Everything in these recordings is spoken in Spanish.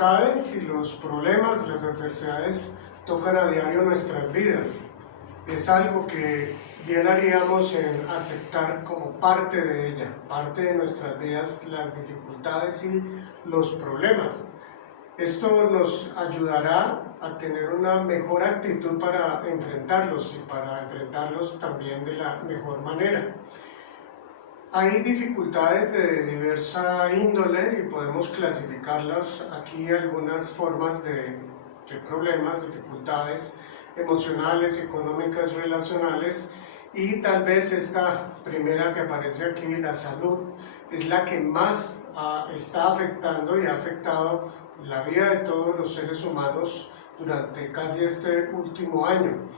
dificultades y los problemas, las adversidades tocan a diario nuestras vidas. Es algo que bien haríamos en aceptar como parte de ella, parte de nuestras vidas, las dificultades y los problemas. Esto nos ayudará a tener una mejor actitud para enfrentarlos y para enfrentarlos también de la mejor manera. Hay dificultades de diversa índole y podemos clasificarlas aquí algunas formas de problemas, dificultades emocionales, económicas, relacionales, y tal vez esta primera que aparece aquí, la salud, es la que más está afectando y ha afectado la vida de todos los seres humanos durante casi este último año.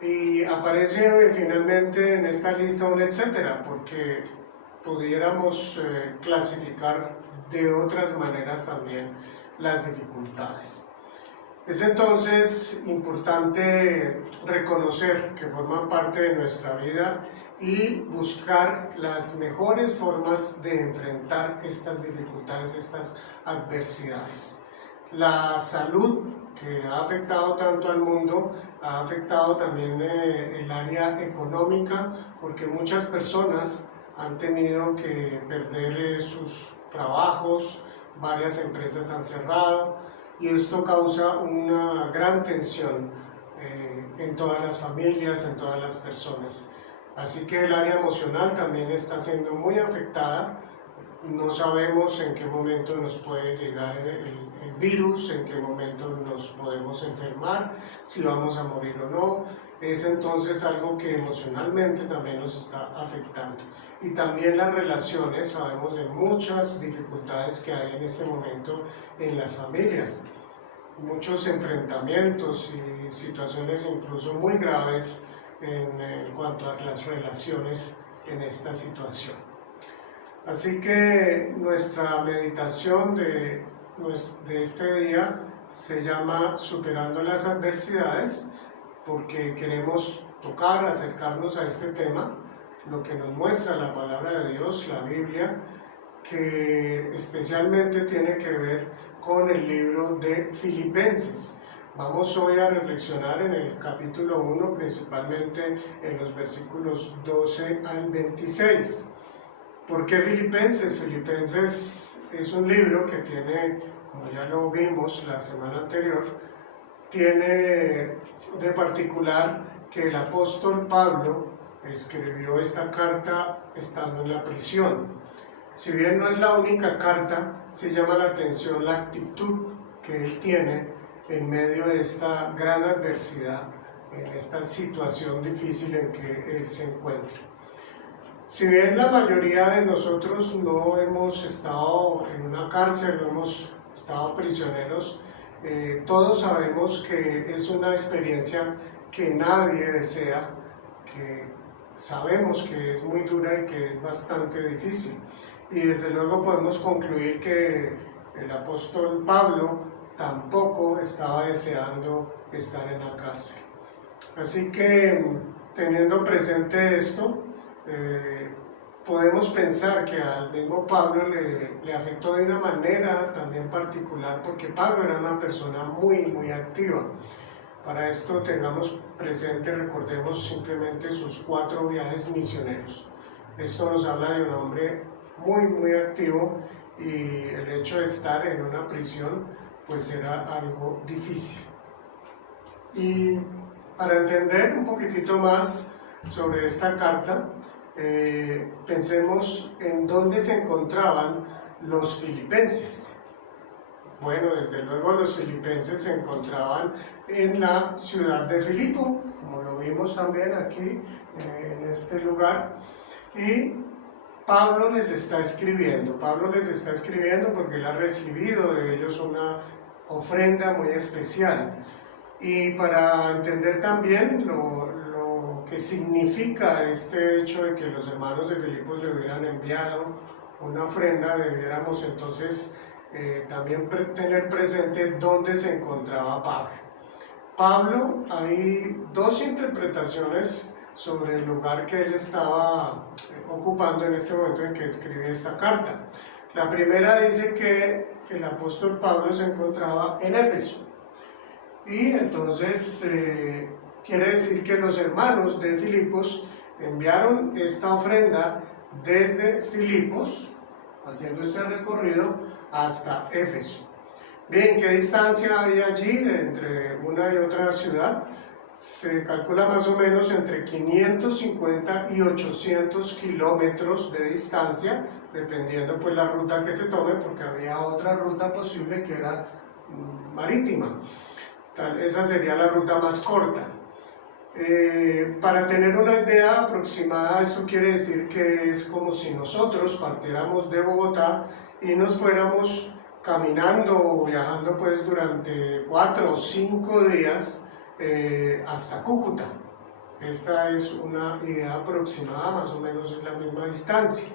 Y aparece finalmente en esta lista un etcétera, porque pudiéramos clasificar de otras maneras también las dificultades. Es entonces importante reconocer que forman parte de nuestra vida y buscar las mejores formas de enfrentar estas dificultades, estas adversidades. La salud, que ha afectado tanto al mundo, ha afectado también el área económica, porque muchas personas han tenido que perder sus trabajos, varias empresas han cerrado, y esto causa una gran tensión en todas las familias, en todas las personas. Así que el área emocional también está siendo muy afectada. No sabemos en qué momento nos puede llegar el virus, en qué momento nos podemos enfermar, si vamos a morir o no. Es entonces algo que emocionalmente también nos está afectando. Y también las relaciones, sabemos de muchas dificultades que hay en este momento en las familias. Muchos enfrentamientos y situaciones incluso muy graves en cuanto a las relaciones en esta situación. Así que nuestra meditación de este día se llama Superando las adversidades, porque queremos tocar, acercarnos a este tema, lo que nos muestra la palabra de Dios, la Biblia, que especialmente tiene que ver con el libro de Filipenses. Vamos hoy a reflexionar en el capítulo 1, principalmente en los versículos 12 al 26. ¿Por qué Filipenses? Filipenses es un libro que tiene, como ya lo vimos la semana anterior, tiene de particular que el apóstol Pablo escribió esta carta estando en la prisión. Si bien no es la única carta, se llama la atención la actitud que él tiene en medio de esta gran adversidad, en esta situación difícil en que él se encuentra. Si bien la mayoría de nosotros no hemos estado en una cárcel, no hemos estado prisioneros, todos sabemos que es una experiencia que nadie desea, que sabemos que es muy dura y que es bastante difícil. Y desde luego podemos concluir que el apóstol Pablo tampoco estaba deseando estar en la cárcel. Así que, teniendo presente esto, podemos pensar que al mismo Pablo le afectó de una manera también particular, porque Pablo era una persona muy activa. Para esto tengamos presente, recordemos simplemente sus 4 viajes misioneros. Esto nos habla de un hombre muy activo, y el hecho de estar en una prisión pues era algo difícil. Y para entender un poquitito más sobre esta carta, pensemos en dónde se encontraban los filipenses. Bueno, desde luego los filipenses se encontraban en la ciudad de Filipo, como lo vimos también aquí en este lugar, y Pablo les está escribiendo porque él ha recibido de ellos una ofrenda muy especial. Y para entender también lo que significa este hecho de que los hermanos de Filipos le hubieran enviado una ofrenda, debiéramos entonces también tener presente dónde se encontraba Pablo. Pablo, hay 2 interpretaciones sobre el lugar que él estaba ocupando en este momento en que escribe esta carta. La primera dice que el apóstol Pablo se encontraba en Éfeso. Y entonces quiere decir que los hermanos de Filipos enviaron esta ofrenda desde Filipos, haciendo este recorrido hasta Éfeso. Bien, ¿qué distancia hay allí entre una y otra ciudad? Se calcula más o menos entre 550 y 800 kilómetros de distancia, dependiendo pues la ruta que se tome, porque había otra ruta posible que era marítima. Esa sería la ruta más corta. Para tener una idea aproximada, esto quiere decir que es como si nosotros partiéramos de Bogotá y nos fuéramos caminando o viajando pues durante 4 o 5 días hasta Cúcuta. Esta es una idea aproximada, más o menos es la misma distancia.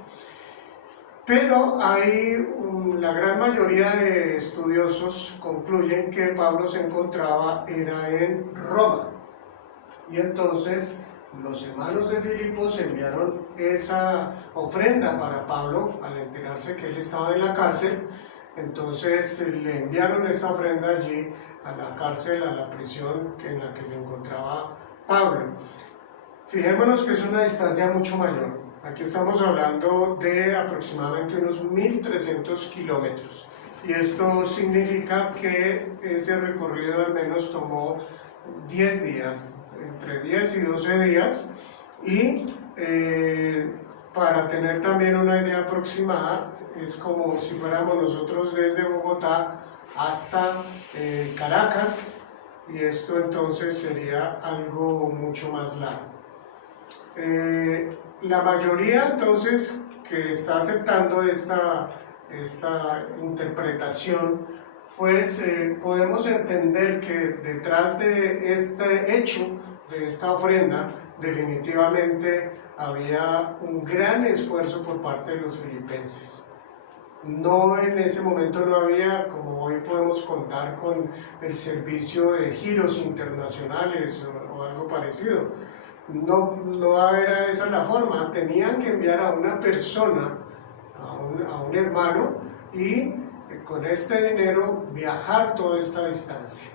Pero la gran mayoría de estudiosos concluyen que Pablo se encontraba en Roma. Y entonces los hermanos de Filipos enviaron esa ofrenda para Pablo al enterarse que él estaba en la cárcel. Entonces le enviaron esta ofrenda allí a la cárcel, a la prisión en la que se encontraba Pablo. Fijémonos que es una distancia mucho mayor. Aquí estamos hablando de aproximadamente unos 1300 kilómetros. Y esto significa que ese recorrido al menos tomó 10 días, entre 10 y 12 días. Y para tener también una idea aproximada, es como si fuéramos nosotros desde Bogotá hasta Caracas, y esto entonces sería algo mucho más largo. La mayoría entonces que está aceptando esta interpretación, pues podemos entender que detrás de este hecho, de esta ofrenda, definitivamente había un gran esfuerzo por parte de los filipenses. No, en ese momento no había, como hoy podemos contar con el servicio de giros internacionales o algo parecido. No era esa la forma. Tenían que enviar a una persona, a un hermano, y con este dinero viajar toda esta distancia.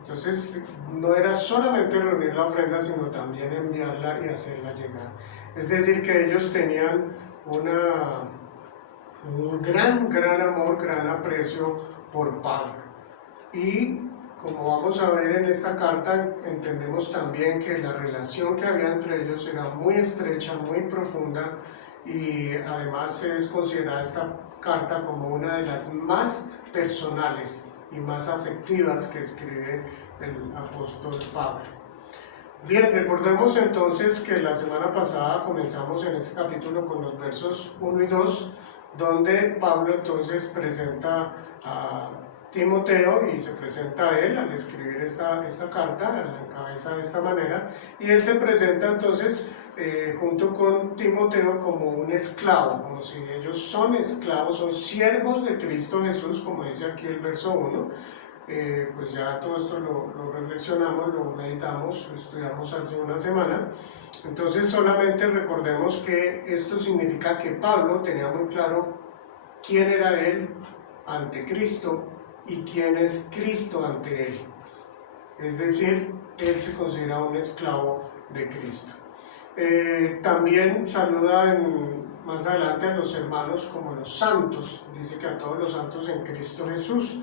Entonces no era solamente reunir la ofrenda, sino también enviarla y hacerla llegar. Es decir, que ellos tenían un gran amor, gran aprecio por Pablo. Y como vamos a ver en esta carta, entendemos también que la relación que había entre ellos era muy estrecha, muy profunda, y además es considerada esta carta como una de las más personales y más afectivas que escribe el apóstol Pablo. Bien, recordemos entonces que la semana pasada comenzamos en este capítulo con los versos 1 y 2, donde Pablo entonces presenta a Timoteo y se presenta a él al escribir esta carta, la encabeza de esta manera, y él se presenta entonces junto con Timoteo como un esclavo, como si ellos son esclavos, son siervos de Cristo Jesús, como dice aquí el verso 1. Pues ya todo esto lo reflexionamos, lo meditamos, lo estudiamos hace una semana. Entonces solamente recordemos que esto significa que Pablo tenía muy claro quién era él ante Cristo y quién es Cristo ante él. Es decir, él se considera un esclavo de Cristo. También saluda más adelante a los hermanos como los santos, dice que a todos los santos en Cristo Jesús.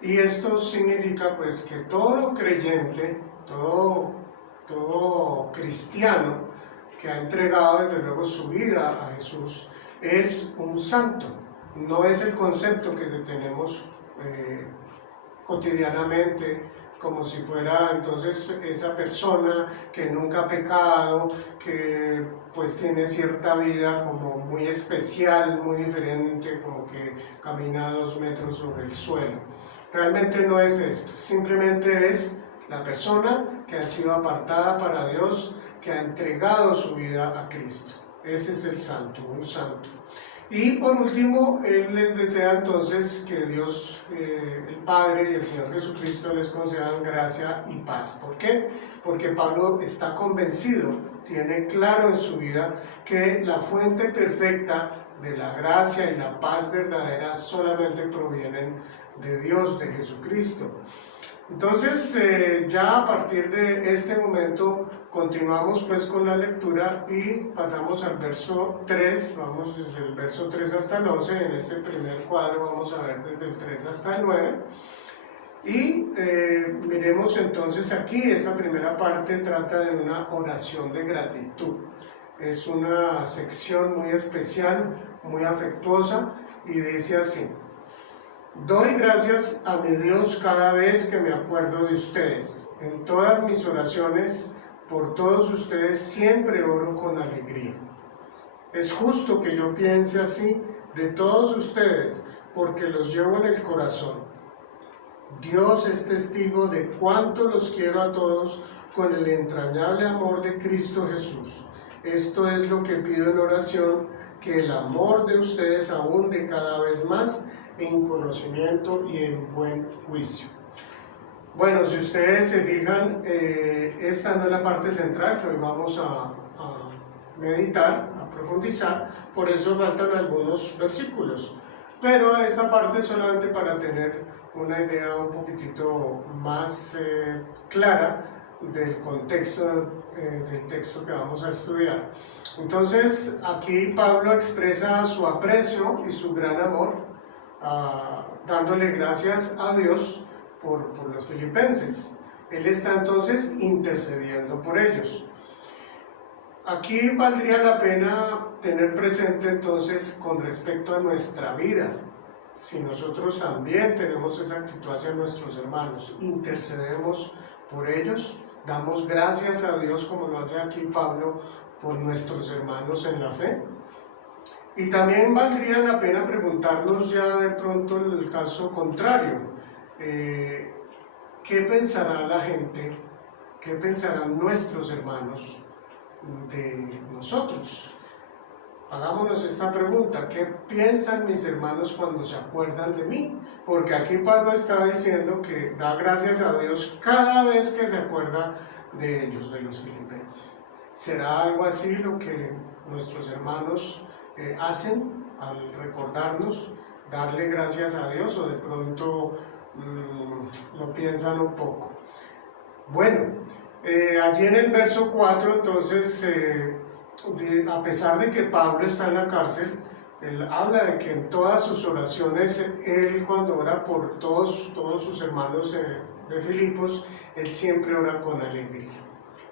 Y esto significa pues que todo creyente, todo cristiano que ha entregado desde luego su vida a Jesús es un santo. No es el concepto que tenemos cotidianamente, como si fuera entonces esa persona que nunca ha pecado, que pues tiene cierta vida como muy especial, muy diferente, como que camina 2 metros sobre el suelo. Realmente no es esto, simplemente es la persona que ha sido apartada para Dios, que ha entregado su vida a Cristo. Ese es el santo, un santo. Y por último, él les desea entonces que Dios, el Padre y el Señor Jesucristo les concedan gracia y paz. ¿Por qué? Porque Pablo está convencido, tiene claro en su vida que la fuente perfecta de la gracia y la paz verdadera solamente provienen de Dios, de Jesucristo. Entonces, ya a partir de este momento continuamos pues con la lectura y pasamos al verso 3, vamos desde el verso 3 hasta el 11, en este primer cuadro vamos a ver desde el 3 hasta el 9. Y miremos entonces aquí, esta primera parte trata de una oración de gratitud. Es una sección muy especial, muy afectuosa, y dice así: doy gracias a mi Dios cada vez que me acuerdo de ustedes. En todas mis oraciones, por todos ustedes, siempre oro con alegría. Es justo que yo piense así de todos ustedes, porque los llevo en el corazón. Dios es testigo de cuánto los quiero a todos con el entrañable amor de Cristo Jesús. Esto es lo que pido en oración, que el amor de ustedes abunde cada vez más en conocimiento y en buen juicio. Bueno, si ustedes se fijan, esta no es la parte central que hoy vamos a meditar, a profundizar, por eso faltan algunos versículos. Pero esta parte es solamente para tener una idea un poquitito más clara del contexto del texto que vamos a estudiar. Entonces, aquí Pablo expresa su aprecio y su gran amor, dándole gracias a Dios por los filipenses. Él está entonces intercediendo por ellos. Aquí valdría la pena tener presente entonces con respecto a nuestra vida, si nosotros también tenemos esa actitud hacia nuestros hermanos, intercedemos por ellos, damos gracias a Dios como lo hace aquí Pablo por nuestros hermanos en la fe. Y también valdría la pena preguntarnos ya de pronto el caso contrario, ¿qué pensará la gente, qué pensarán nuestros hermanos de nosotros? Hagámonos esta pregunta: ¿qué piensan mis hermanos cuando se acuerdan de mí? Porque aquí Pablo está diciendo que da gracias a Dios cada vez que se acuerda de ellos, de los filipenses. ¿Será algo así lo que nuestros hermanos hacen al recordarnos, darle gracias a Dios, o de pronto lo piensan un poco? Bueno, allí en el verso 4 entonces, a pesar de que Pablo está en la cárcel, él habla de que en todas sus oraciones, él cuando ora por todos sus hermanos de Filipos, él siempre ora con alegría.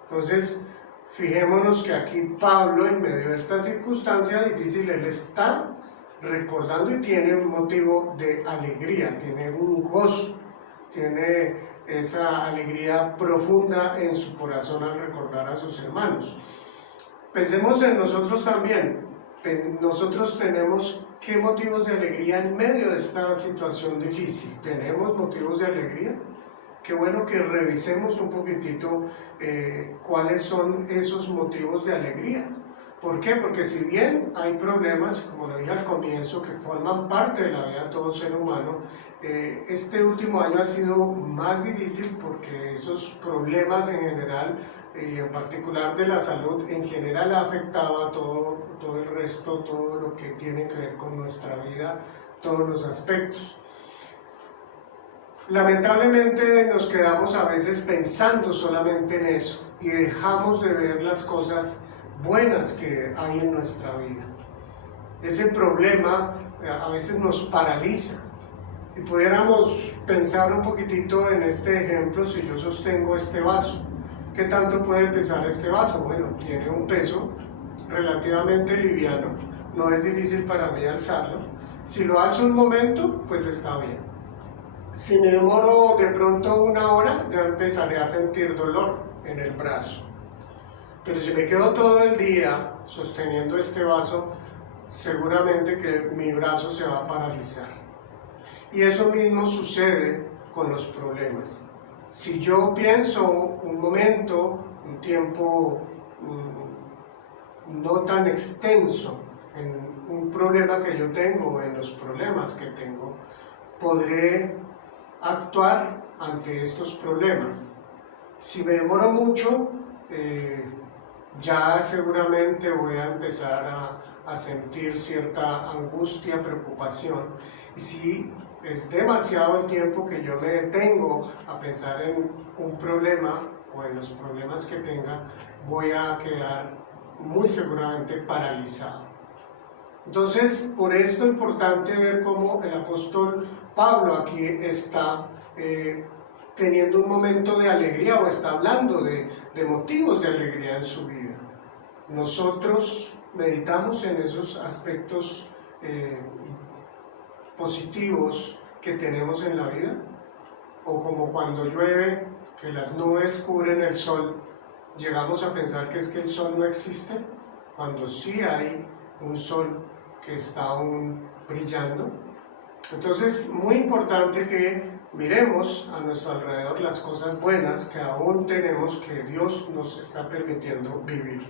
Entonces, fijémonos que aquí Pablo, en medio de esta circunstancia difícil, él está recordando y tiene un motivo de alegría, tiene un gozo, tiene esa alegría profunda en su corazón al recordar a sus hermanos. Pensemos en nosotros también. Nosotros tenemos ¿qué motivos de alegría en medio de esta situación difícil? ¿Tenemos motivos de alegría? Qué bueno que revisemos un poquitito cuáles son esos motivos de alegría. ¿Por qué? Porque si bien hay problemas, como lo dije al comienzo, que forman parte de la vida de todo ser humano, este último año ha sido más difícil porque esos problemas en general, y en particular de la salud, en general ha afectado a todo el resto, todo lo que tiene que ver con nuestra vida, todos los aspectos. Lamentablemente nos quedamos a veces pensando solamente en eso y dejamos de ver las cosas buenas que hay en nuestra vida. Ese problema a veces nos paraliza. Y pudiéramos pensar un poquitito en este ejemplo: si yo sostengo este vaso, ¿qué tanto puede pesar este vaso? Bueno, tiene un peso relativamente liviano, no es difícil para mí alzarlo. Si lo alzo un momento, pues está bien. Si me demoro de pronto una hora, ya empezaré a sentir dolor en el brazo. Pero si me quedo todo el día sosteniendo este vaso, seguramente que mi brazo se va a paralizar. Y eso mismo sucede con los problemas. Si yo pienso un momento, un tiempo no tan extenso en un problema que yo tengo o en los problemas que tengo, podré actuar ante estos problemas. Si me demoro mucho, ya seguramente voy a empezar a sentir cierta angustia, preocupación. Y si es demasiado el tiempo que yo me detengo a pensar en un problema o en los problemas que tenga, voy a quedar muy seguramente paralizado. Entonces, por esto es importante ver cómo el apóstol Pablo aquí está teniendo un momento de alegría, o está hablando de motivos de alegría en su vida. Nosotros meditamos en esos aspectos positivos que tenemos en la vida, o como cuando llueve, que las nubes cubren el sol, llegamos a pensar que es que el sol no existe, cuando sí hay un sol que está aún brillando. Entonces, muy importante que miremos a nuestro alrededor las cosas buenas que aún tenemos, que Dios nos está permitiendo vivir.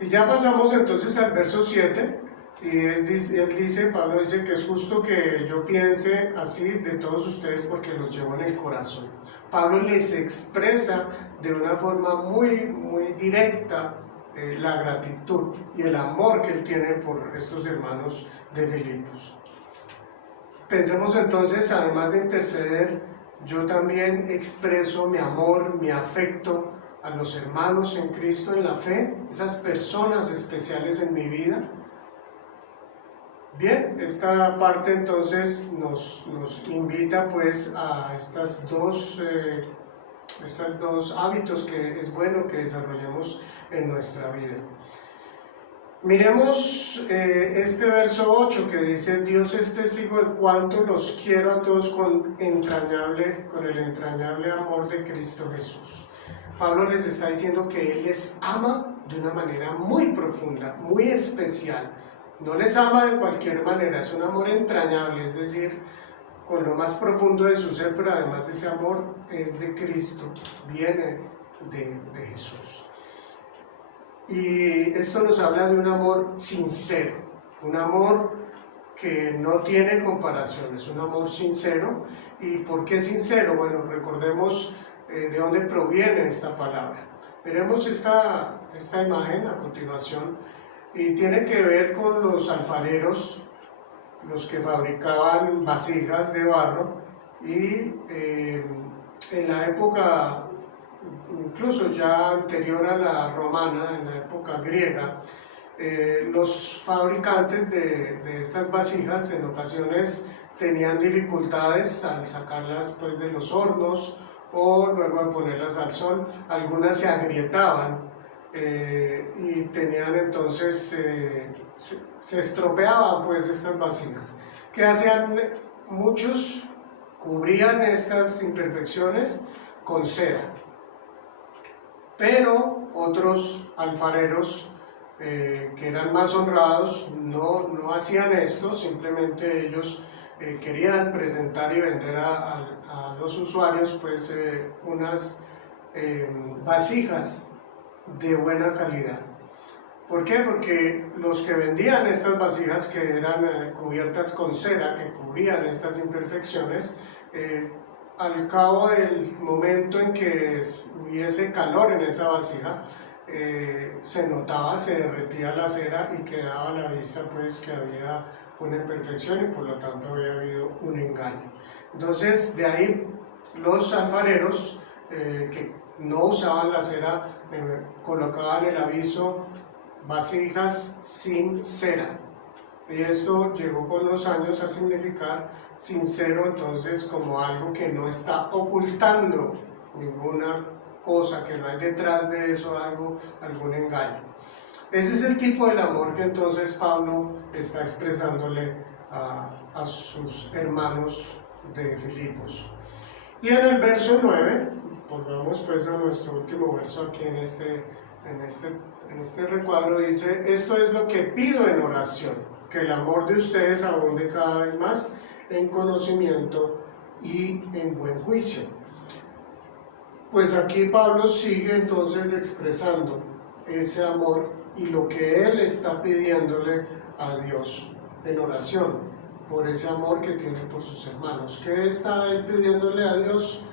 Y ya pasamos entonces al verso 7, y Pablo dice que es justo que yo piense así de todos ustedes porque los llevo en el corazón. Pablo les expresa de una forma muy directa la gratitud y el amor que él tiene por estos hermanos de Filipos. Pensemos entonces, además de interceder, yo también expreso mi amor, mi afecto a los hermanos en Cristo en la fe, esas personas especiales en mi vida. Bien, esta parte entonces nos invita pues a estos dos hábitos que es bueno que desarrollemos en nuestra vida. Miremos este verso 8 que dice: Dios es testigo de cuánto los quiero a todos con el entrañable amor de Cristo Jesús. Pablo les está diciendo que Él les ama de una manera muy profunda, muy especial. No les ama de cualquier manera, es un amor entrañable, es decir, con lo más profundo de su ser, pero además ese amor es de Cristo, viene de Jesús. Y esto nos habla de un amor sincero, un amor que no tiene comparaciones, un amor sincero. ¿Y por qué sincero? Bueno, recordemos de dónde proviene esta palabra. Veremos esta imagen a continuación, y tiene que ver con los alfareros, los que fabricaban vasijas de barro, y en la época incluso ya anterior a la romana, en la época griega, los fabricantes de estas vasijas en ocasiones tenían dificultades al sacarlas pues, de los hornos, o luego al ponerlas al sol. Algunas se agrietaban y tenían entonces, se estropeaban pues estas vasijas. ¿Qué hacían muchos? Cubrían estas imperfecciones con cera. Pero otros alfareros que eran más honrados no hacían esto, simplemente ellos querían presentar y vender a los usuarios pues unas vasijas de buena calidad. ¿Por qué? Porque los que vendían estas vasijas, que eran cubiertas con cera, que cubrían estas imperfecciones, al cabo del momento en que hubiese calor en esa vasija, se notaba, se derretía la cera y quedaba a la vista pues que había una imperfección y por lo tanto había habido un engaño. Entonces de ahí los alfareros que no usaban la cera colocaban el aviso: vasijas sin cera. Y esto llegó con los años a significar sincero, entonces como algo que no está ocultando ninguna cosa, que no hay detrás de eso algún engaño. Ese es el tipo del amor que entonces Pablo está expresándole a sus hermanos de Filipos. Y en el verso 9, volvamos pues a nuestro último verso aquí en este recuadro, dice: esto es lo que pido en oración, que el amor de ustedes abunde cada vez más en conocimiento y en buen juicio. Pues aquí Pablo sigue entonces expresando ese amor y lo que él está pidiéndole a Dios en oración por ese amor que tiene por sus hermanos. ¿Qué está él pidiéndole a Dios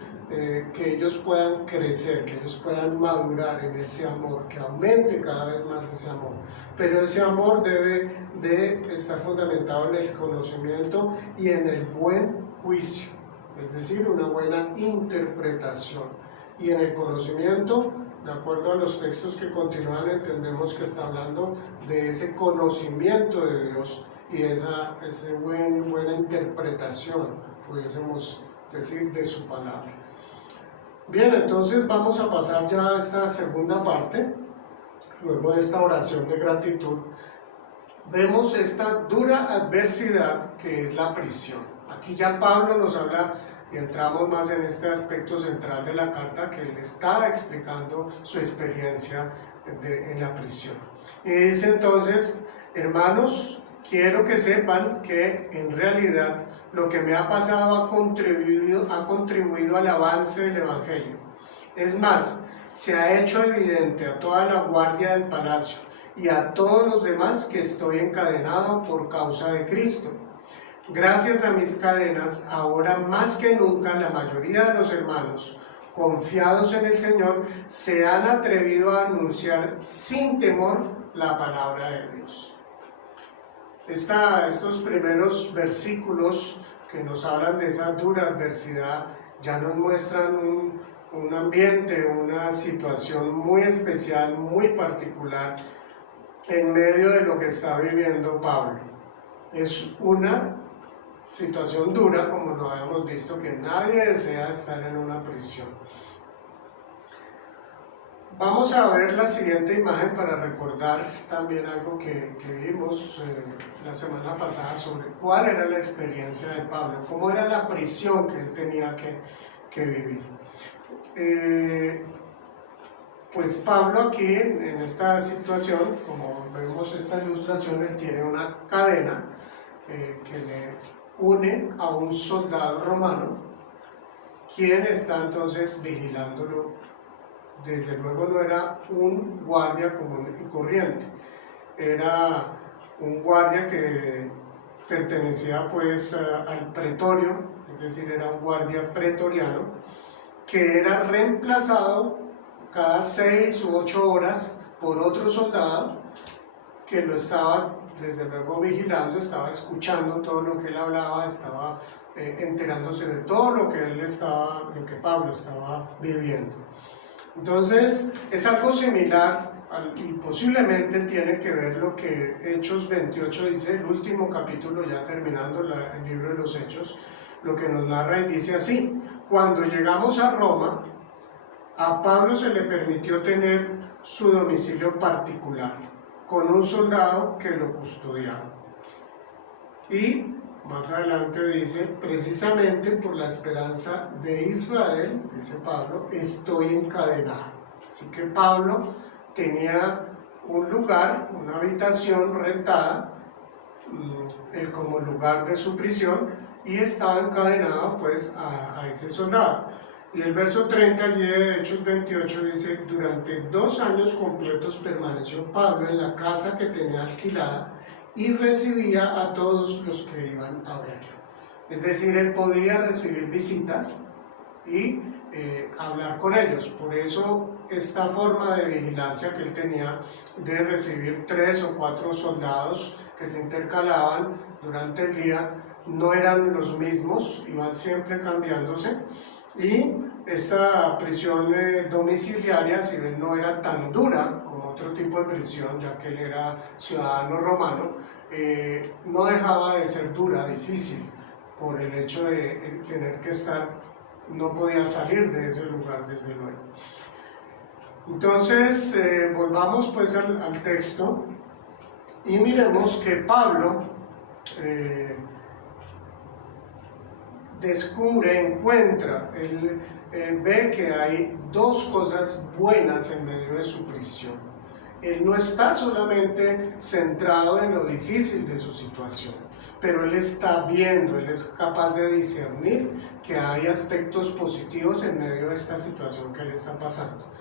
que ellos puedan crecer, que ellos puedan madurar en ese amor, que aumente cada vez más ese amor. Pero ese amor debe de estar fundamentado en el conocimiento y en el buen juicio, es decir, una buena interpretación. Y en el conocimiento, de acuerdo a los textos que continúan, entendemos que está hablando de ese conocimiento de Dios y esa buena interpretación, pudiésemos decir, de su palabra. Bien, entonces vamos a pasar ya a esta segunda parte. Luego de esta oración de gratitud, vemos esta dura adversidad que es la prisión. Aquí ya Pablo nos habla y entramos más en este aspecto central de la carta, que él está explicando su experiencia en la prisión. Y dice entonces: hermanos, quiero que sepan que en realidad lo que me ha pasado ha contribuido al avance del Evangelio. Es más, se ha hecho evidente a toda la guardia del palacio y a todos los demás que estoy encadenado por causa de Cristo. Gracias a mis cadenas, ahora más que nunca la mayoría de los hermanos, confiados en el Señor, se han atrevido a anunciar sin temor la palabra de Dios. Estos primeros versículos que nos hablan de esa dura adversidad ya nos muestran un ambiente, una situación muy especial, muy particular en medio de lo que está viviendo Pablo. Es una situación dura, como lo habíamos visto, que nadie desea estar en una prisión. Vamos a ver la siguiente imagen para recordar también algo que vimos la semana pasada sobre cuál era la experiencia de Pablo, cómo era la prisión que él tenía que vivir. Pues Pablo aquí en esta situación, como vemos esta ilustración, él tiene una cadena que le une a un soldado romano, quien está entonces vigilándolo. Desde luego no era un guardia común y corriente, era un guardia que pertenecía pues al pretorio, es decir, era un guardia pretoriano, que era reemplazado cada 6 u 8 horas por otro soldado que lo estaba desde luego vigilando, estaba escuchando todo lo que él hablaba, estaba enterándose de todo lo que Pablo estaba viviendo. Entonces es algo similar y posiblemente tiene que ver lo que Hechos 28 dice, el último capítulo, ya terminando el libro de los Hechos, lo que nos narra y dice así: cuando llegamos a Roma, a Pablo se le permitió tener su domicilio particular, con un soldado que lo custodiaba. Y más adelante dice: precisamente por la esperanza de Israel, dice Pablo, estoy encadenado. Así que Pablo tenía un lugar, una habitación rentada, como lugar de su prisión, y estaba encadenado pues a ese soldado. Y el verso 30 de Hechos 28 dice: durante 2 años completos permaneció Pablo en la casa que tenía alquilada y recibía a todos los que iban a verlo. Es decir, él podía recibir visitas y hablar con ellos. Por eso esta forma de vigilancia que él tenía de recibir 3 o 4 soldados que se intercalaban durante el día, no eran los mismos, iban siempre cambiándose. Y esta prisión domiciliaria, si bien no era tan dura como otro tipo de prisión, ya que él era ciudadano romano, no dejaba de ser dura, difícil, por el hecho de tener que estar, no podía salir de ese lugar desde luego. Entonces volvamos pues al texto y miremos que Pablo encuentra, él ve que hay 2 cosas buenas en medio de su prisión. Él no está solamente centrado en lo difícil de su situación, pero él está viendo, él es capaz de discernir que hay aspectos positivos en medio de esta situación que él está pasando.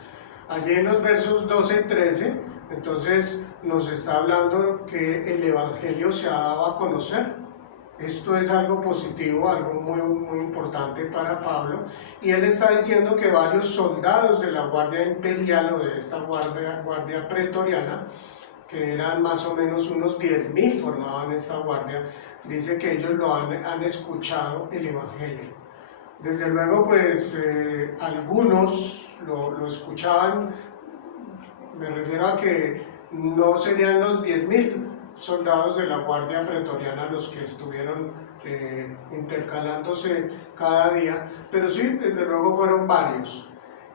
Allí en los versos 12 y 13, entonces nos está hablando que el Evangelio se ha dado a conocer. Esto es algo positivo, algo muy importante para Pablo, y él está diciendo que varios soldados de la Guardia Imperial o de esta guardia pretoriana, que eran más o menos unos 10.000 formaban esta guardia, dice que ellos lo han escuchado el Evangelio. Desde luego, pues algunos lo escuchaban, me refiero a que no serían los 10.000 soldados de la Guardia Pretoriana los que estuvieron intercalándose cada día, pero sí, desde luego fueron varios.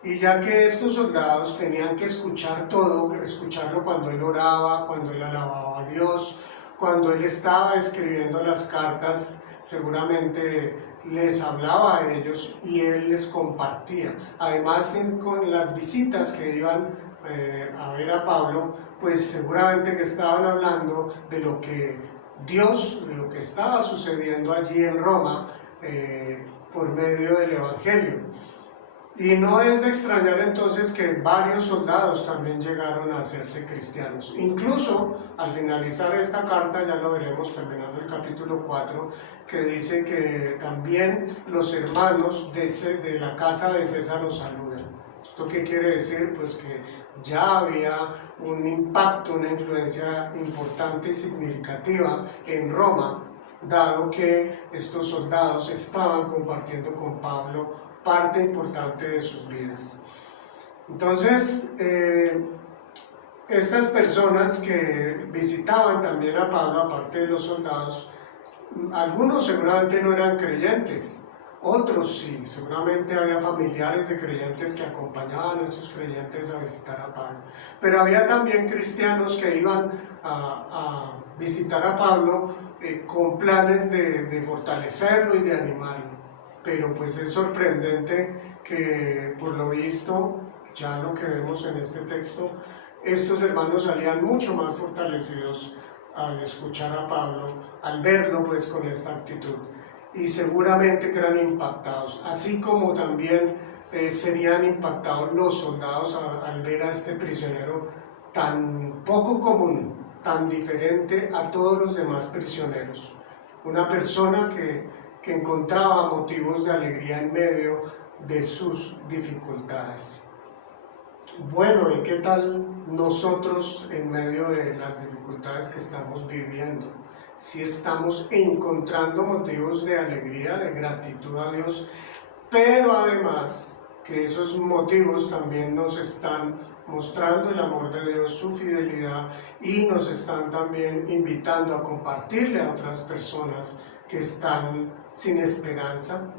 Y ya que estos soldados tenían que escuchar todo, escucharlo cuando él oraba, cuando él alababa a Dios, cuando él estaba escribiendo las cartas, seguramente les hablaba a ellos y él les compartía. Además, con las visitas que iban a ver a Pablo, pues seguramente que estaban hablando de lo que Dios, de lo que estaba sucediendo allí en Roma por medio del Evangelio. Y no es de extrañar entonces que varios soldados también llegaron a hacerse cristianos. Incluso al finalizar esta carta, ya lo veremos terminando el capítulo 4, que dice que también los hermanos de la casa de César los saludan. ¿Esto qué quiere decir? Pues que ya había un impacto, una influencia importante y significativa en Roma, dado que estos soldados estaban compartiendo con Pablo parte importante de sus vidas. Entonces, estas personas que visitaban también a Pablo, aparte de los soldados, algunos seguramente no eran creyentes, otros sí, seguramente había familiares de creyentes que acompañaban a estos creyentes a visitar a Pablo, pero había también cristianos que iban a visitar a Pablo con planes de fortalecerlo y de animarlo. Pero pues es sorprendente que por lo visto, ya lo que vemos en este texto, estos hermanos salían mucho más fortalecidos al escuchar a Pablo, al verlo pues con esta actitud, y seguramente que eran impactados, así como también serían impactados los soldados al ver a este prisionero tan poco común, tan diferente a todos los demás prisioneros, una persona que encontraba motivos de alegría en medio de sus dificultades. Bueno, ¿y qué tal nosotros en medio de las dificultades que estamos viviendo? Si estamos encontrando motivos de alegría, de gratitud a Dios, pero además que esos motivos también nos están mostrando el amor de Dios, su fidelidad, y nos están también invitando a compartirle a otras personas que están sin esperanza,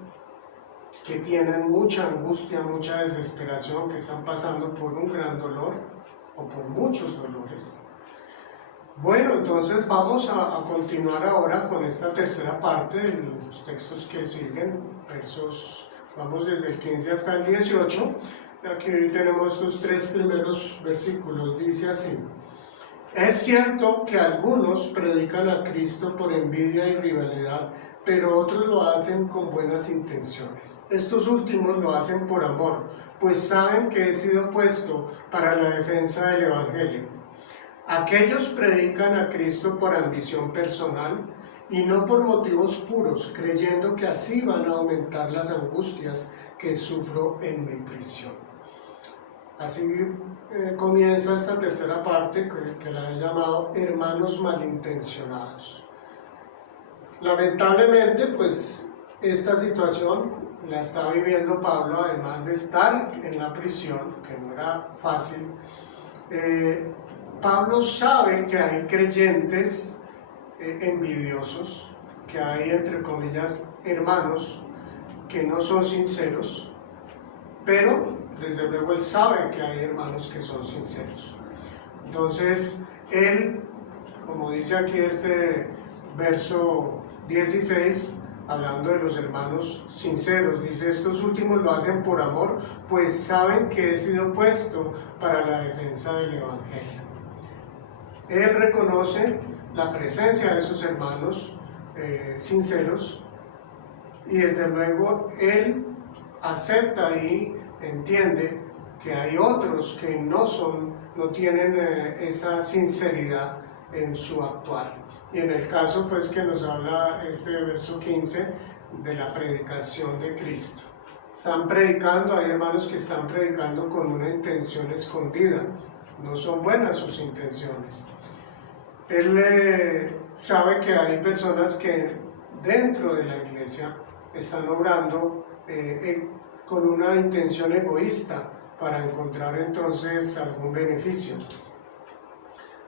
que tienen mucha angustia, mucha desesperación, que están pasando por un gran dolor o por muchos dolores. Bueno, entonces vamos a continuar ahora con esta tercera parte de los textos que siguen, vamos desde el 15 hasta el 18, aquí tenemos estos tres primeros versículos, dice así: es cierto que algunos predican a Cristo por envidia y rivalidad, pero otros lo hacen con buenas intenciones. Estos últimos lo hacen por amor, pues saben que he sido puesto para la defensa del Evangelio. Aquellos predican a Cristo por ambición personal y no por motivos puros, creyendo que así van a aumentar las angustias que sufro en mi prisión. Así comienza esta tercera parte que la he llamado hermanos malintencionados. Lamentablemente, pues esta situación la está viviendo Pablo, además de estar en la prisión, que no era fácil. Pablo sabe que hay creyentes envidiosos, que hay, entre comillas, hermanos que no son sinceros, pero desde luego él sabe que hay hermanos que son sinceros. Entonces, él, como dice aquí este verso 16, hablando de los hermanos sinceros, dice: estos últimos lo hacen por amor, pues saben que he sido puesto para la defensa del Evangelio. Él reconoce la presencia de sus hermanos sinceros, y desde luego él acepta y entiende que hay otros que no tienen esa sinceridad en su actuar. Y en el caso pues que nos habla este verso 15 de la predicación de Cristo. Están predicando, hay hermanos que están predicando con una intención escondida, no son buenas sus intenciones. Él sabe que hay personas que dentro de la iglesia están obrando con una intención egoísta para encontrar entonces algún beneficio.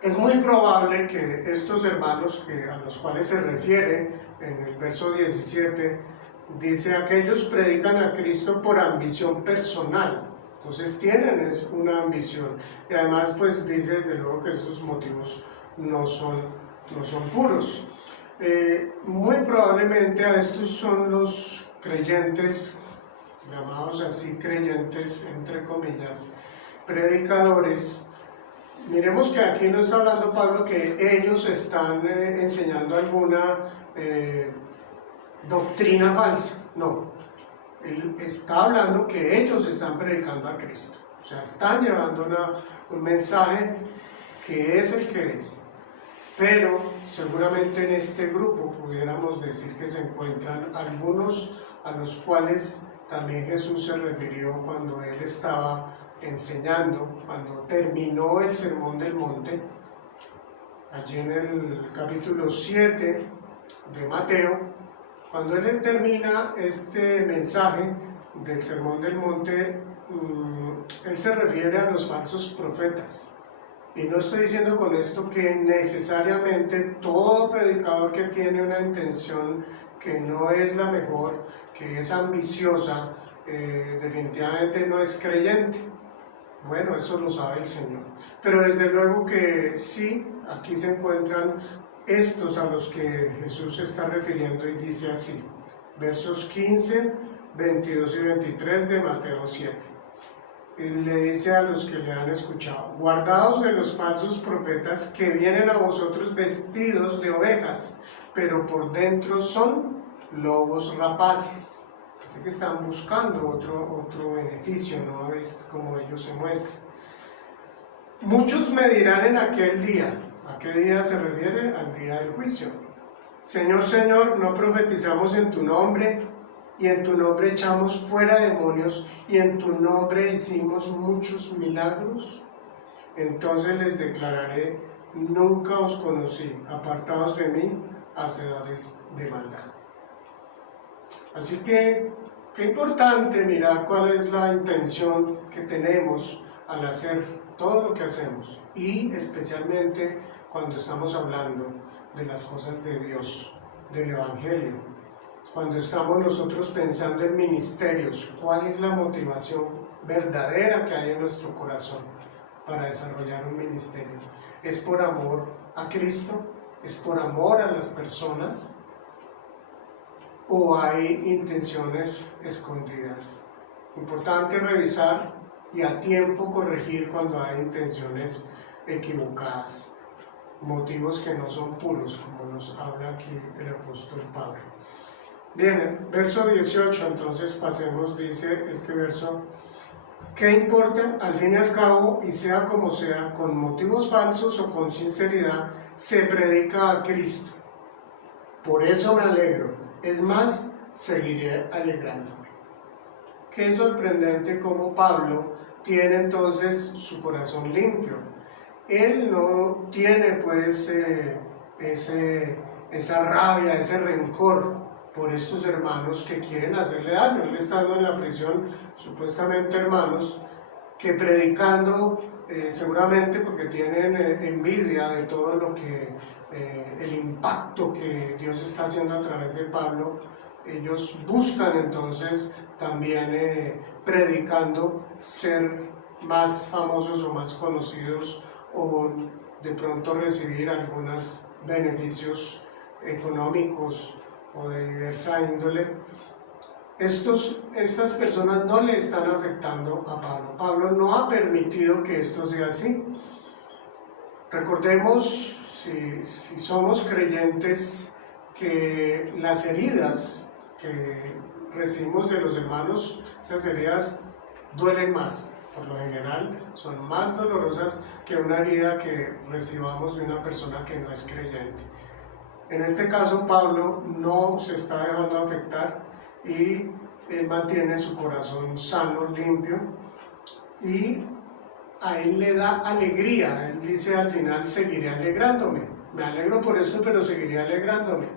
Es muy probable que estos hermanos a los cuales se refiere en el verso 17, dice: aquellos predican a Cristo por ambición personal. Entonces tienen una ambición. Y además pues dice desde luego que estos motivos no son puros. Muy probablemente a estos son los creyentes, llamados así creyentes, entre comillas, predicadores. Miremos que aquí no está hablando Pablo que ellos están enseñando alguna doctrina falsa, no. Él está hablando que ellos están predicando a Cristo, o sea, están llevando un mensaje que es el que es. Pero seguramente en este grupo pudiéramos decir que se encuentran algunos a los cuales también Jesús se refirió cuando él estaba enseñando, cuando terminó el Sermón del Monte, allí en el capítulo 7 de Mateo. Cuando él termina este mensaje del Sermón del Monte, él se refiere a los falsos profetas. Y no estoy diciendo con esto que necesariamente todo predicador que tiene una intención que no es la mejor, que es ambiciosa, definitivamente no es creyente. Bueno, eso lo sabe el Señor. Pero desde luego que sí, aquí se encuentran estos a los que Jesús se está refiriendo y dice así, versos 15, 22 y 23 de Mateo 7. Y le dice a los que le han escuchado: guardaos de los falsos profetas que vienen a vosotros vestidos de ovejas, pero por dentro son lobos rapaces. Así que están buscando otro beneficio, no es como ellos se muestran. Muchos me dirán en aquel día. ¿A qué día se refiere? Al día del juicio. Señor, Señor, ¿no profetizamos en tu nombre? Y en tu nombre echamos fuera demonios, y en tu nombre hicimos muchos milagros. Entonces les declararé: nunca os conocí, apartados de mí, hacedores de maldad. Así que, qué importante mirar cuál es la intención que tenemos al hacer todo lo que hacemos, y especialmente cuando estamos hablando de las cosas de Dios, del Evangelio. Cuando estamos nosotros pensando en ministerios, ¿cuál es la motivación verdadera que hay en nuestro corazón para desarrollar un ministerio? ¿Es por amor a Cristo? ¿Es por amor a las personas? ¿O hay intenciones escondidas? Importante revisar y a tiempo corregir cuando hay intenciones equivocadas, motivos que no son puros, como nos habla aquí el apóstol Pablo. Bien, verso 18, entonces pasemos, dice este verso: ¿qué importa? Al fin y al cabo, y sea como sea, con motivos falsos o con sinceridad, se predica a Cristo. Por eso me alegro, es más, seguiré alegrándome. Qué sorprendente cómo Pablo tiene entonces su corazón limpio. Él no tiene pues esa rabia, ese rencor por estos hermanos que quieren hacerle daño. Él estando en la prisión, supuestamente hermanos que predicando, seguramente porque tienen envidia de todo lo que el impacto que Dios está haciendo a través de Pablo, ellos buscan entonces también predicando ser más famosos o más conocidos, o de pronto recibir algunos beneficios económicos o de diversa índole. Estas personas no le están afectando a Pablo. Pablo no ha permitido que esto sea así. Recordemos, si somos creyentes, que las heridas que recibimos de los hermanos, esas heridas duelen más. Por lo general, son más dolorosas que una herida que recibamos de una persona que no es creyente. En este caso, Pablo no se está dejando afectar y él mantiene su corazón sano, limpio, y a él le da alegría. Él dice al final: seguiré alegrándome. Me alegro por esto, pero seguiré alegrándome.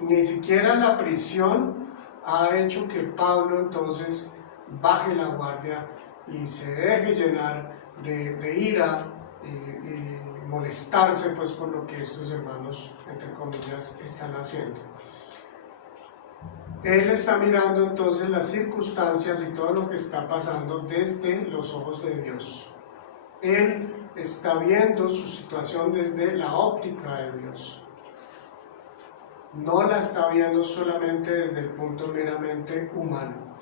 Ni siquiera la prisión ha hecho que Pablo entonces baje la guardia y se deje llenar de ira y molestarse pues por lo que estos hermanos, entre comillas, están haciendo. Él está mirando entonces las circunstancias y todo lo que está pasando desde los ojos de Dios. Él está viendo su situación desde la óptica de Dios. No la está viendo solamente desde el punto meramente humano.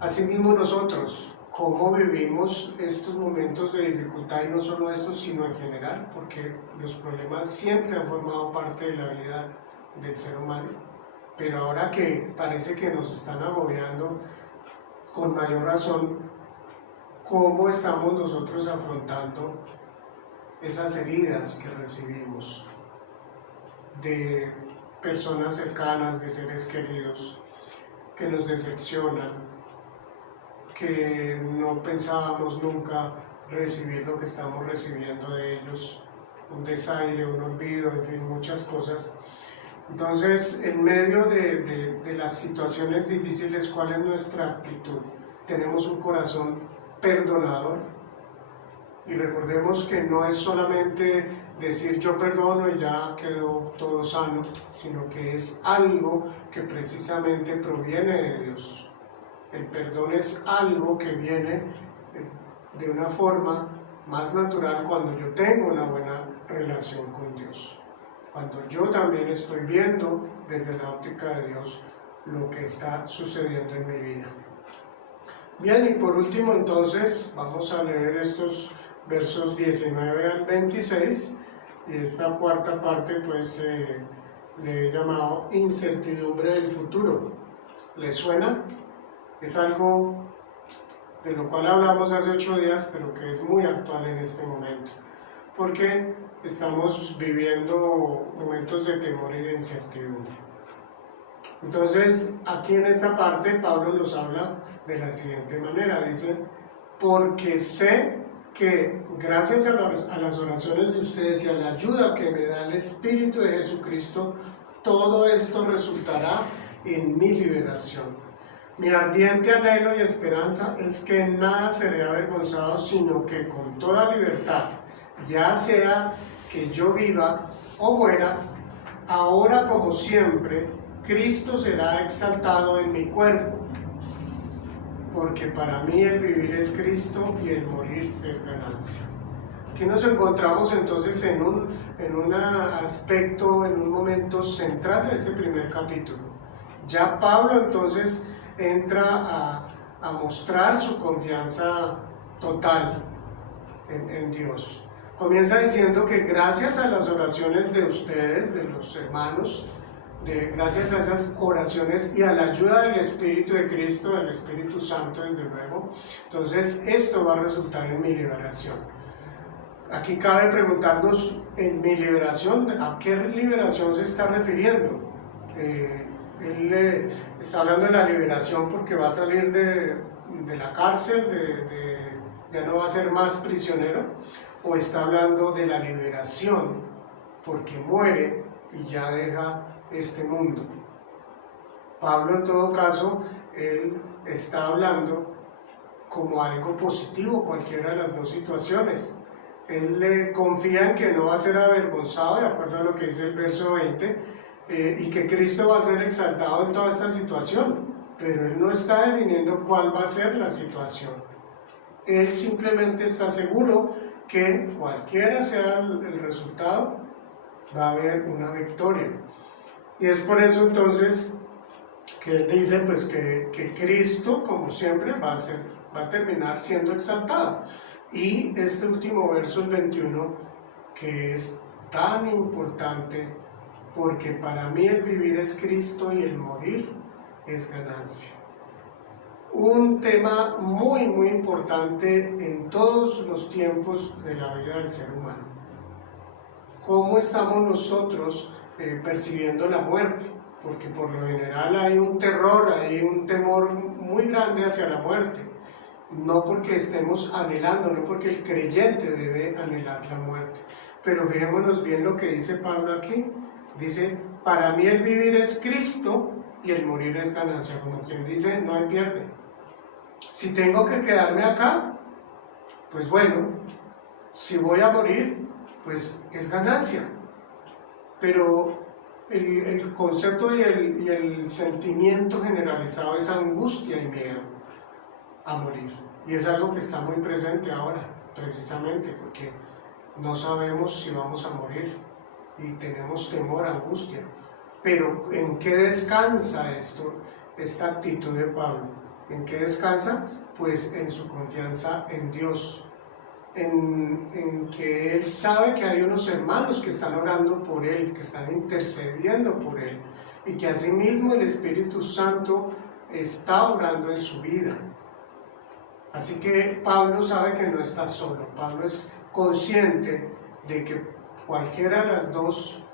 Asimismo nosotros, ¿cómo vivimos estos momentos de dificultad? Y no solo estos, sino en general, porque los problemas siempre han formado parte de la vida del ser humano. Pero ahora que parece que nos están agobiando, con mayor razón, ¿cómo estamos nosotros afrontando esas heridas que recibimos de personas cercanas, de seres queridos, que nos decepcionan, que no pensábamos nunca recibir lo que estamos recibiendo de ellos, un desaire, un olvido, en fin, muchas cosas? Entonces, en medio de las situaciones difíciles, ¿cuál es nuestra actitud? Tenemos un corazón perdonador, y recordemos que no es solamente decir yo perdono y ya quedó todo sano, sino que es algo que precisamente proviene de Dios. El perdón es algo que viene de una forma más natural cuando yo tengo una buena relación con Dios, cuando yo también estoy viendo desde la óptica de Dios lo que está sucediendo en mi vida. Bien, y por último entonces vamos a leer estos versos 19 al 26, y esta cuarta parte pues le he llamado incertidumbre del futuro. ¿Les suena? Es algo de lo cual hablamos hace 8 días, pero que es muy actual en este momento, porque estamos viviendo momentos de temor y de incertidumbre. Entonces, aquí en esta parte, Pablo nos habla de la siguiente manera, dice: porque sé que gracias a las oraciones de ustedes y a la ayuda que me da el Espíritu de Jesucristo, todo esto resultará en mi liberación. Mi ardiente anhelo y esperanza es que en nada seré avergonzado, sino que con toda libertad, ya sea que yo viva o muera, ahora como siempre, Cristo será exaltado en mi cuerpo, porque para mí el vivir es Cristo y el morir es ganancia. Aquí nos encontramos entonces en un aspecto, en un momento central de este primer capítulo. Ya Pablo entonces entra a mostrar su confianza total en Dios. Comienza diciendo que gracias a las oraciones de ustedes, de los hermanos, gracias a esas oraciones y a la ayuda del Espíritu de Cristo, del Espíritu Santo desde luego, entonces esto va a resultar en mi liberación. Aquí cabe preguntarnos, en mi liberación, ¿a qué liberación se está refiriendo? Él está hablando de la liberación porque va a salir de la cárcel, ya no va a ser más prisionero, o está hablando de la liberación porque muere y ya deja este mundo. Pablo en todo caso, él está hablando como algo positivo cualquiera de las dos situaciones. Él le confía en que no va a ser avergonzado, de acuerdo a lo que dice el verso 20, y que Cristo va a ser exaltado en toda esta situación, pero él no está definiendo cuál va a ser la situación. Él simplemente está seguro que cualquiera sea el resultado, va a haber una victoria. Y es por eso entonces que él dice pues que Cristo, como siempre, va a terminar siendo exaltado. Y este último verso, el 21, que es tan importante, porque para mí el vivir es Cristo y el morir es ganancia. Un tema muy, muy importante en todos los tiempos de la vida del ser humano. ¿Cómo estamos nosotros percibiendo la muerte, porque por lo general hay un terror, hay un temor muy grande hacia la muerte, no porque estemos anhelando, no porque el creyente debe anhelar la muerte. Pero fijémonos bien lo que dice Pablo aquí, dice, para mí el vivir es Cristo y el morir es ganancia, como quien dice, no hay pierde. Si tengo que quedarme acá, pues bueno, si voy a morir, pues es ganancia. Pero el concepto y el sentimiento generalizado es angustia y miedo a morir. Y es algo que está muy presente ahora, precisamente porque no sabemos si vamos a morir y tenemos temor, angustia. Pero ¿en qué descansa esta actitud de Pablo? ¿En qué descansa? Pues en su confianza en Dios, en que él sabe que hay unos hermanos que están orando por él, que están intercediendo por él, y que asimismo el Espíritu Santo está obrando en su vida. Así que Pablo sabe que no está solo. Pablo es consciente de que cualquiera de las dos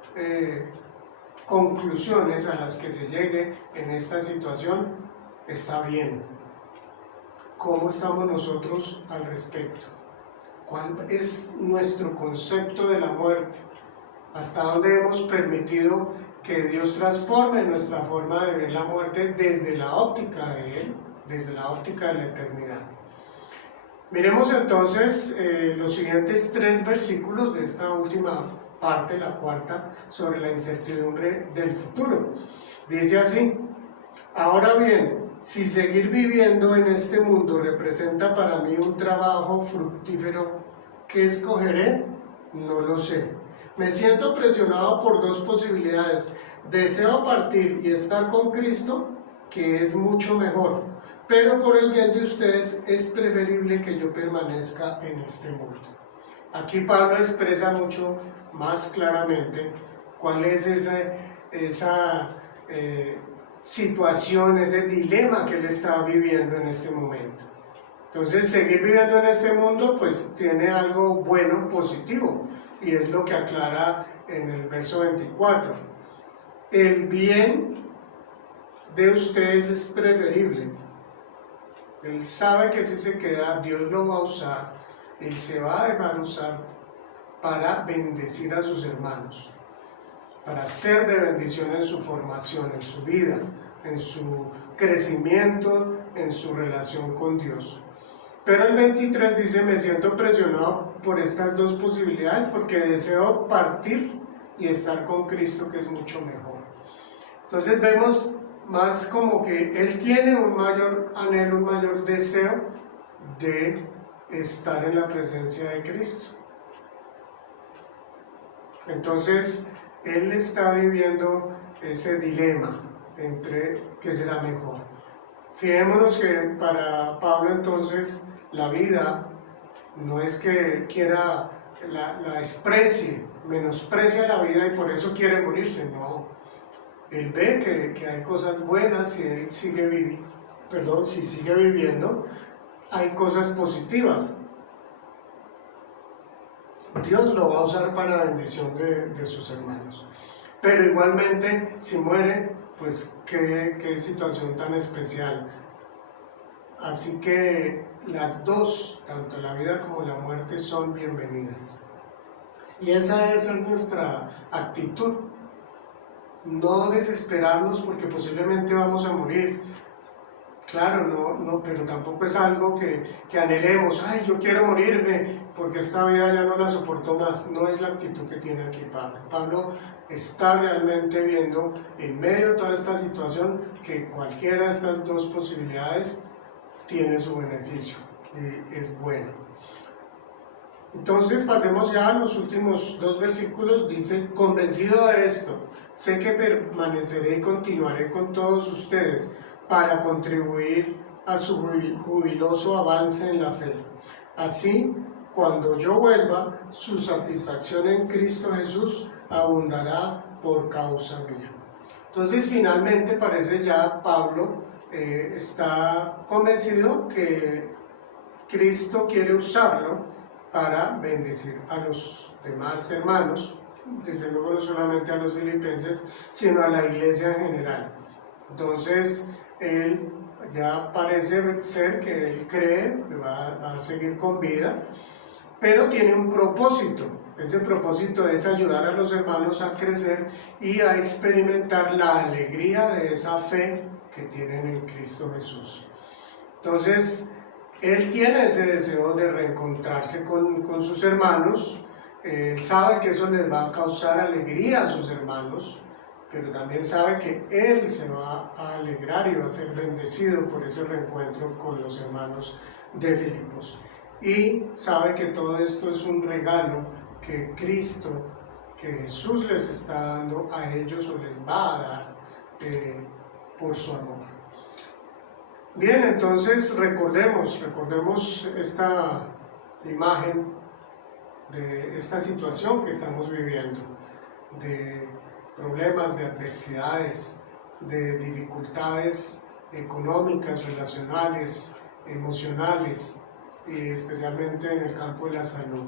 conclusiones a las que se llegue en esta situación está bien. ¿Cómo estamos nosotros al respecto? ¿Cuál es nuestro concepto de la muerte? ¿Hasta dónde hemos permitido que Dios transforme nuestra forma de ver la muerte desde la óptica de Él, desde la óptica de la eternidad? Miremos entonces los siguientes 3 versículos de esta última parte, la cuarta, sobre la incertidumbre del futuro. Dice así: ahora bien, si seguir viviendo en este mundo representa para mí un trabajo fructífero, ¿qué escogeré? No lo sé. Me siento presionado por 2 posibilidades. Deseo partir y estar con Cristo, que es mucho mejor, pero por el bien de ustedes es preferible que yo permanezca en este mundo. Aquí Pablo expresa mucho más claramente cuál es esa situación, ese dilema que él está viviendo en este momento. Entonces, seguir viviendo en este mundo pues tiene algo bueno, positivo, y es lo que aclara en el verso 24. El bien de ustedes es preferible. Él sabe que si se queda, Dios lo va a usar, Él se va a dejar usar para bendecir a sus hermanos, para ser de bendición en su formación, en su vida, en su crecimiento, en su relación con Dios. Pero el 23 dice: me siento presionado por estas 2 posibilidades porque deseo partir y estar con Cristo, que es mucho mejor. Entonces vemos más como que él tiene un mayor anhelo, un mayor deseo de estar en la presencia de Cristo. Entonces él está viviendo ese dilema entre qué será mejor. Fijémonos que para Pablo entonces la vida no es que quiera la desprecie, menosprecia la vida y por eso quiere morirse, no. Él ve que hay cosas buenas y él sigue viviendo, hay cosas positivas. Dios lo va a usar para la bendición de sus hermanos. Pero igualmente, si muere, pues qué situación tan especial. Así que las 2, tanto la vida como la muerte, son bienvenidas. Y esa debe ser nuestra actitud. No desesperarnos porque posiblemente vamos a morir. Claro, no, pero tampoco es algo que anhelemos. Ay, yo quiero morirme porque esta vida ya no la soporto más. No es la actitud que tiene aquí Pablo. Pablo está realmente viendo en medio de toda esta situación que cualquiera de estas 2 posibilidades tiene su beneficio y es bueno. Entonces pasemos ya a los últimos 2 versículos. Dice: convencido de esto, sé que permaneceré y continuaré con todos ustedes para contribuir a su jubiloso avance en la fe. Así, cuando yo vuelva, su satisfacción en Cristo Jesús abundará por causa mía. Entonces, finalmente parece ya Pablo está convencido que Cristo quiere usarlo para bendecir a los demás hermanos desde luego no solamente a los filipenses, sino a la iglesia en general. Entonces, él ya parece ser que él cree que va a seguir con vida, pero tiene un propósito. Ese propósito es ayudar a los hermanos a crecer y a experimentar la alegría de esa fe que tienen en Cristo Jesús. Entonces, él tiene ese deseo de reencontrarse con sus hermanos. Él sabe que eso les va a causar alegría a sus hermanos, pero también sabe que él se va a alegrar y va a ser bendecido por ese reencuentro con los hermanos de Filipos. Y sabe que todo esto es un regalo que Cristo, que Jesús les está dando a ellos o les va a dar por su amor. Bien, entonces recordemos esta imagen de esta situación que estamos viviendo, de problemas, de adversidades, de dificultades económicas, relacionales, emocionales, y especialmente en el campo de la salud.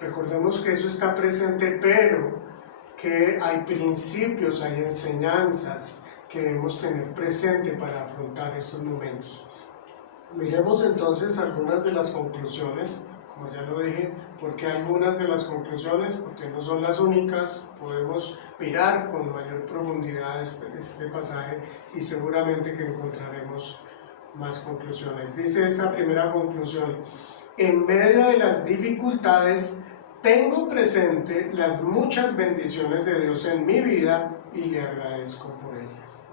Recordemos que eso está presente, pero que hay principios, hay enseñanzas que debemos tener presente para afrontar estos momentos. Miremos entonces algunas de las conclusiones, como ya lo dije. ¿Por qué algunas de las conclusiones? Porque no son las únicas. Podemos mirar con mayor profundidad este pasaje y seguramente que encontraremos más conclusiones. Dice esta primera conclusión: en medio de las dificultades tengo presente las muchas bendiciones de Dios en mi vida y le agradezco por ellas.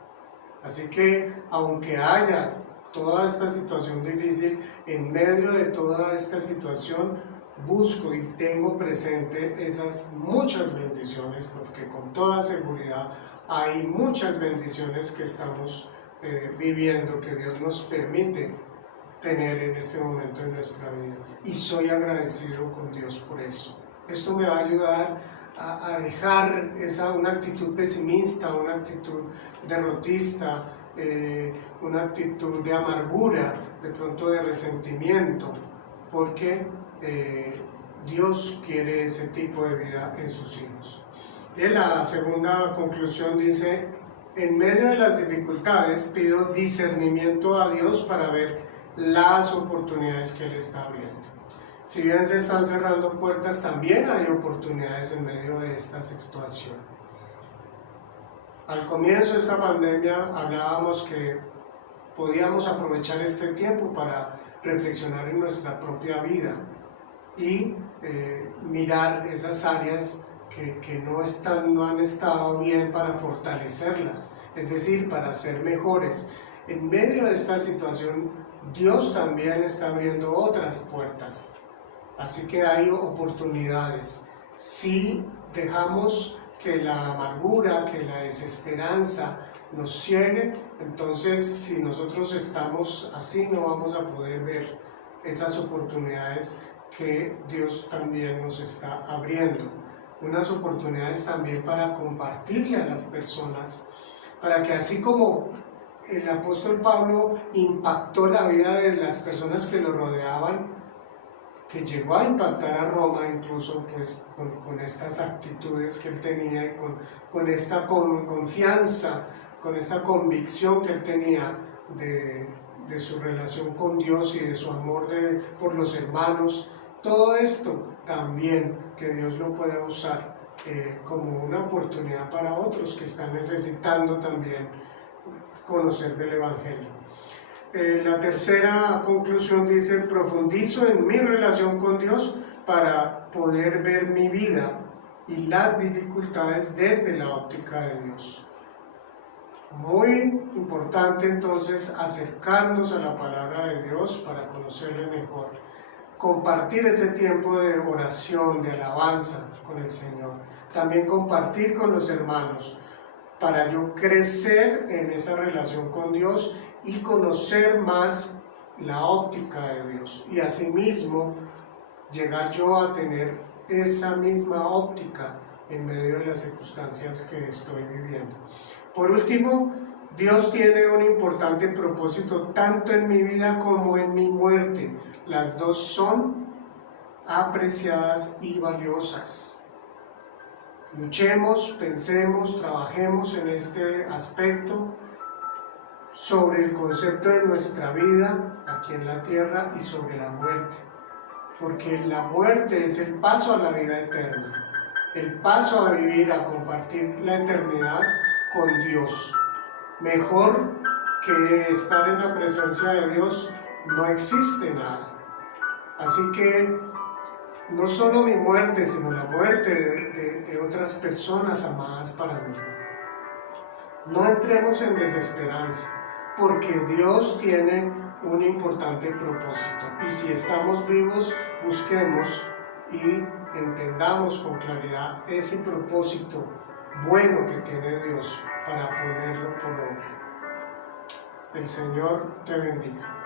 Así que aunque haya toda esta situación difícil, en medio de toda esta situación busco y tengo presente esas muchas bendiciones, porque con toda seguridad hay muchas bendiciones que estamos viviendo, que Dios nos permite tener en este momento en nuestra vida, y soy agradecido con Dios por eso. Esto me va a ayudar a dejar una actitud pesimista, una actitud derrotista, una actitud de amargura, de pronto de resentimiento, porque Dios quiere ese tipo de vida en sus hijos. Y la segunda conclusión dice: en medio de las dificultades pido discernimiento a Dios para ver las oportunidades que Él está abriendo. Si bien se están cerrando puertas, también hay oportunidades en medio de esta situación. Al comienzo de esta pandemia hablábamos que podíamos aprovechar este tiempo para reflexionar en nuestra propia vida y mirar esas áreas que no han estado bien, para fortalecerlas, es decir, para ser mejores. En medio de esta situación, Dios también está abriendo otras puertas, así que hay oportunidades. Si dejamos que la amargura, que la desesperanza nos ciegue, entonces si nosotros estamos así, no vamos a poder ver esas oportunidades que Dios también nos está abriendo. Unas oportunidades también para compartirle a las personas, para que así como el apóstol Pablo impactó la vida de las personas que lo rodeaban, que llegó a impactar a Roma incluso pues con estas actitudes que él tenía y con esta confianza, con esta convicción que él tenía de su relación con Dios y de su amor por los hermanos. Todo esto también que Dios lo pueda usar como una oportunidad para otros que están necesitando también conocer del Evangelio. La tercera conclusión dice: profundizo en mi relación con Dios para poder ver mi vida y las dificultades desde la óptica de Dios. Muy importante entonces acercarnos a la palabra de Dios para conocerle mejor, compartir ese tiempo de oración, de alabanza con el Señor, también compartir con los hermanos, para yo crecer en esa relación con Dios y conocer más la óptica de Dios, y asimismo llegar yo a tener esa misma óptica en medio de las circunstancias que estoy viviendo. Por último, Dios tiene un importante propósito tanto en mi vida como en mi muerte. Las dos son apreciadas y valiosas. Luchemos, pensemos, trabajemos en este aspecto sobre el concepto de nuestra vida aquí en la tierra y sobre la muerte, porque la muerte es el paso a la vida eterna, el paso a vivir, a compartir la eternidad con Dios. Mejor que estar en la presencia de Dios no existe nada. Así que no solo mi muerte, sino la muerte de otras personas amadas para mí. No entremos en desesperanza, porque Dios tiene un importante propósito. Y si estamos vivos, busquemos y entendamos con claridad ese propósito bueno que tiene Dios para ponerlo por obra. El Señor te bendiga.